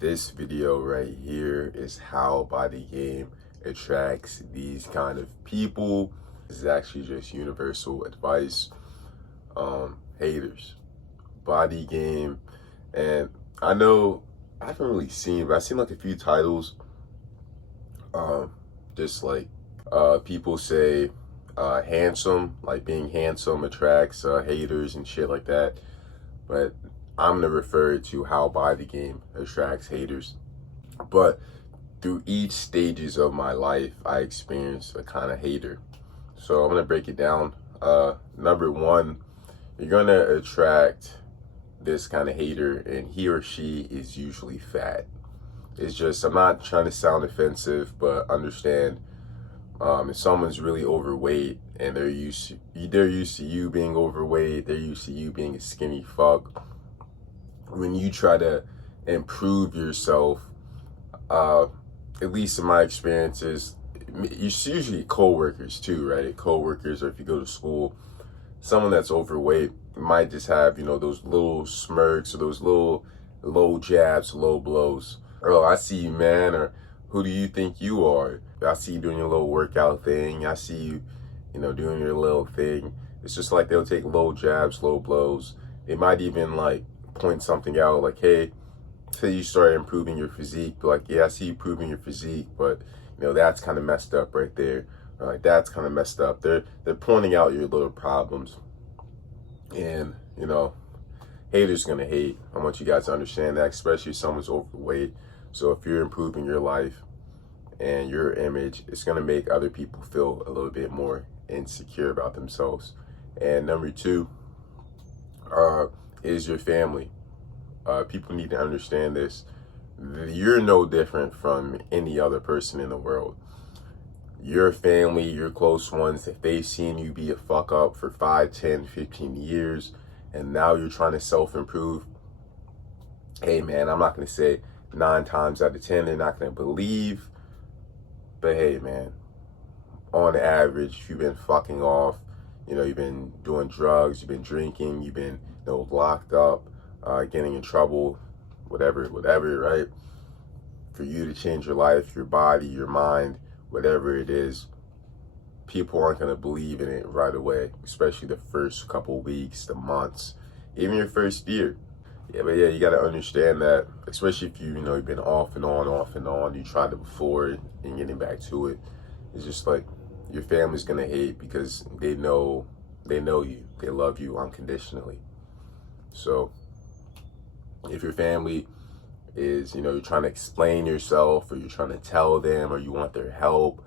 This video right here is how Body Game attracts these kind of people. This is actually just universal advice. Haters, Body Game, and I know I haven't really seen, but I've seen like a few titles. Just like people say, handsome, like being handsome attracts haters and shit like that. But I'm gonna refer to how Body Game attracts haters. But through each stages of my life, I experienced a kind of hater. So I'm gonna break it down. Number one, you're gonna attract this kind of hater, and he or she is usually fat. It's just, I'm not trying to sound offensive, but understand, if someone's really overweight and they're used to you being overweight, they're used to you being a skinny fuck. When you try to improve yourself, at least in my experiences, it's usually coworkers too, right? Coworkers, or if you go to school, someone that's overweight might just have, those little smirks or those little low jabs, low blows. Oh, I see you, man. Or who do you think you are? I see you doing your little workout thing. I see you, doing your little thing. It's just like they'll take low jabs, low blows. They might even like point something out like, hey, say you start improving your physique. But like, yeah, I see you improving your physique, but that's kind of messed up right there. Or like, that's kind of messed up. They're pointing out your little problems. And, haters gonna hate. I want you guys to understand that, especially if someone's overweight. So if you're improving your life and your image, it's gonna make other people feel a little bit more insecure about themselves. And number two is your family. People need to understand this. You're no different from any other person in the world. Your family, your close ones, if they've seen you be a fuck up for 5, 10, 15 years, and now you're trying to self-improve, hey man, I'm not gonna say 9 times out of 10 they're not gonna believe, but hey man, on average, if you've been fucking off, you've been doing drugs, you've been drinking, you've been locked up, getting in trouble, whatever, right? For you to change your life, your body, your mind, whatever it is, people aren't going to believe in it right away, especially the first couple weeks, the months, even your first year. Yeah, but yeah, you got to understand that, especially if you've been off and on, you tried it before and getting back to it. It's just like your family's going to hate because they know you, they love you unconditionally. So if your family is, you're trying to explain yourself, or you're trying to tell them, or you want their help,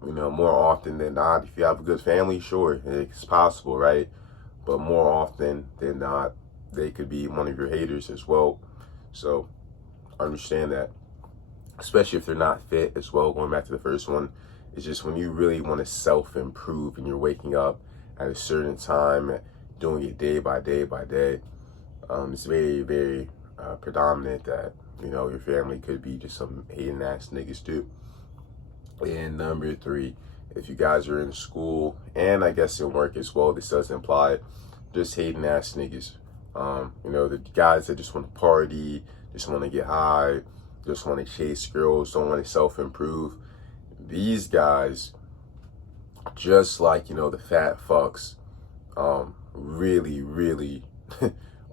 more often than not, if you have a good family, sure, it's possible, right? But more often than not, they could be one of your haters as well. So understand that, especially if they're not fit as well. Going back to the first one, it's just when you really want to self-improve and you're waking up at a certain time, doing it day by day by day, it's very, very predominant that your family could be just some hating ass niggas too. And number three, if you guys are in school, and I guess in work as well, this doesn't apply, just hating ass niggas. The guys that just want to party, just want to get high, just want to chase girls, don't want to self-improve. These guys, just like the fat fucks, really, really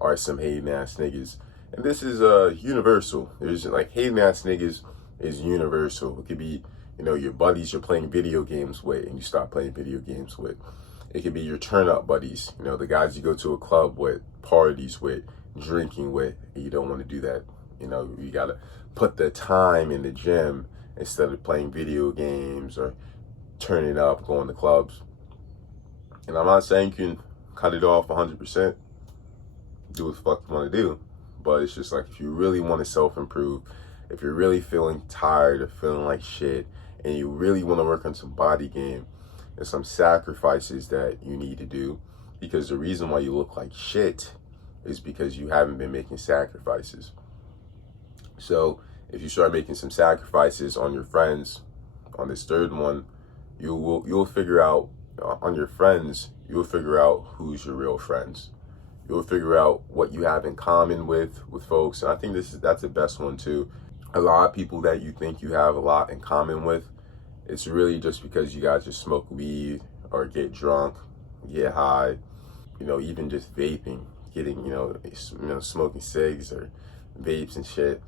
are some hating ass niggas. And this is universal. There's like hating ass niggas is universal. It could be, your buddies you're playing video games with and you stop playing video games with. It could be your turn up buddies, the guys you go to a club with, parties with, drinking with, and you don't want to do that. You gotta put the time in the gym instead of playing video games or turning up, going to clubs. And I'm not saying you can cut it off 100%, do what the fuck you want to do. But it's just like, if you really want to self-improve, if you're really feeling tired or feeling like shit, and you really want to work on some body game, there's some sacrifices that you need to do, because the reason why you look like shit is because you haven't been making sacrifices. So if you start making some sacrifices on your friends, on this third one, you'll figure out, on your friends, you'll figure out who's your real friends. you'll figure out what you have in common with folks. And I think that's the best one too. A lot of people that you think you have a lot in common with, it's really just because you guys just smoke weed or get drunk, get high, even just vaping, getting, smoking cigs or vapes and shit.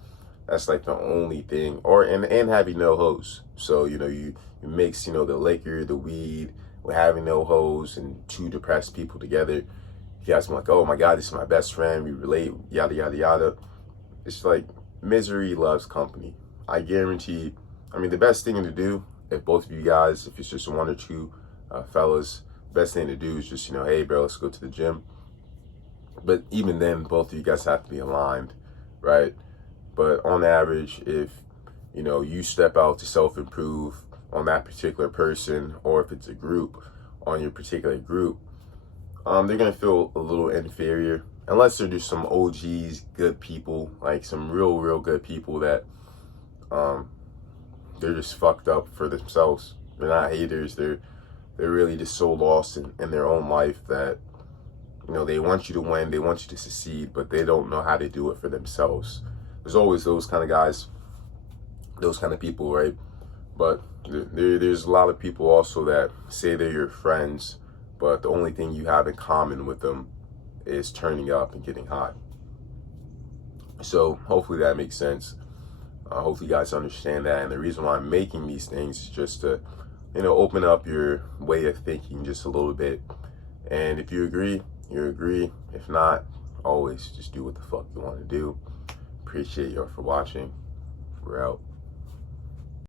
That's like the only thing, and having no hoes. So, you mix, the liquor, the weed, with having no hoes and two depressed people together. You guys are like, oh my God, this is my best friend. We relate, yada, yada, yada. It's like misery loves company. I guarantee, the best thing to do, if both of you guys, if it's just one or two fellas, best thing to do is just, hey bro, let's go to the gym. But even then, both of you guys have to be aligned, right? But on average, if, you step out to self-improve on that particular person, or if it's a group, on your particular group, they're going to feel a little inferior. Unless they're just some OGs, good people, like some real good people that they're just fucked up for themselves. They're not haters. They're really just so lost in their own life that, they want you to win, they want you to succeed, but they don't know how to do it for themselves. There's always those kind of guys, those kind of people, right? But there's a lot of people also that say they're your friends, but the only thing you have in common with them is turning up and getting high. So hopefully that makes sense. Hopefully you guys understand that. And the reason why I'm making these things is just to, open up your way of thinking just a little bit. And if you agree, you agree. If not, always just do what the fuck you want to do. Appreciate y'all for watching. We're out.